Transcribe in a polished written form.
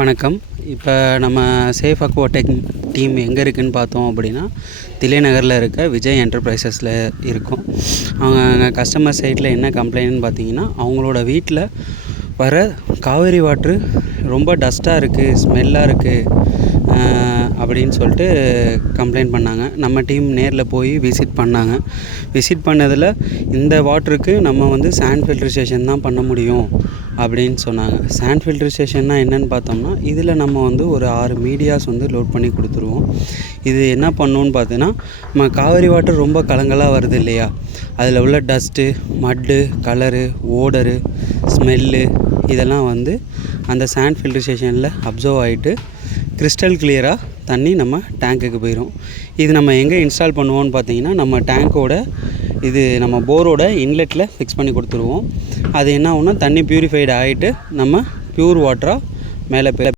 வணக்கம். இப்போ நம்ம சேஃப் அக்வாடெக் டீம் எங்கே இருக்குதுன்னு பார்த்தோம் அப்படின்னா, தில்லைநகரில் இருக்க விஜய் என்டர்பிரைசஸில் இருக்கும். அவங்க கஸ்டமர் சைட்டில் என்ன கம்ப்ளைண்ட்னு பார்த்தீங்கன்னா, அவங்களோட வீட்டில் வர காவேரி வாட்ரு ரொம்ப டஸ்ட்டாக இருக்குது, ஸ்மெல்லாக இருக்குது அப்படின்னு சொல்லிட்டு கம்ப்ளைண்ட் பண்ணாங்க. நம்ம டீம் நேரில் போய் விசிட் பண்ணாங்க. விசிட் பண்ணதில் இந்த வாட்டருக்கு நம்ம சாண்ட் ஃபில்ட்ரேஷன் தான் பண்ண முடியும் அப்படின்னு சொன்னாங்க. சாண்ட் ஃபில்ட்ரேஷன்னா என்னென்னு பார்த்தோம்னா, இதில் நம்ம ஒரு 6 மீடியாஸ் லோட் பண்ணி கொடுத்துருவோம். இது என்ன பண்ணுன்னு பார்த்தீங்கன்னா, நம்ம காவேரி வாட்டர் ரொம்ப கலங்கலாக வருது இல்லையா, அதில் உள்ள டஸ்ட்டு, மட்டு, கலரு, ஓடரு, ஸ்மெல்லு இதெல்லாம் அந்த சாண்ட் ஃபில்ட்ரேஷனில் அப்சர்வ் ஆகிட்டு கிறிஸ்டல் கிளியராக தண்ணி நம்ம டேங்க்குக்கு போயிடும். இது நம்ம எங்கே இன்ஸ்டால் பண்ணுவோன்னு பார்த்தீங்கன்னா, நம்ம டேங்க்கோட நம்ம போரோட இன்லெட்டில் ஃபிக்ஸ் பண்ணி கொடுத்துருவோம். அது என்ன ஆகும்னா, தண்ணி ப்யூரிஃபைடு ஆகிட்டு நம்ம ப்யூர் வாட்டராக மேலே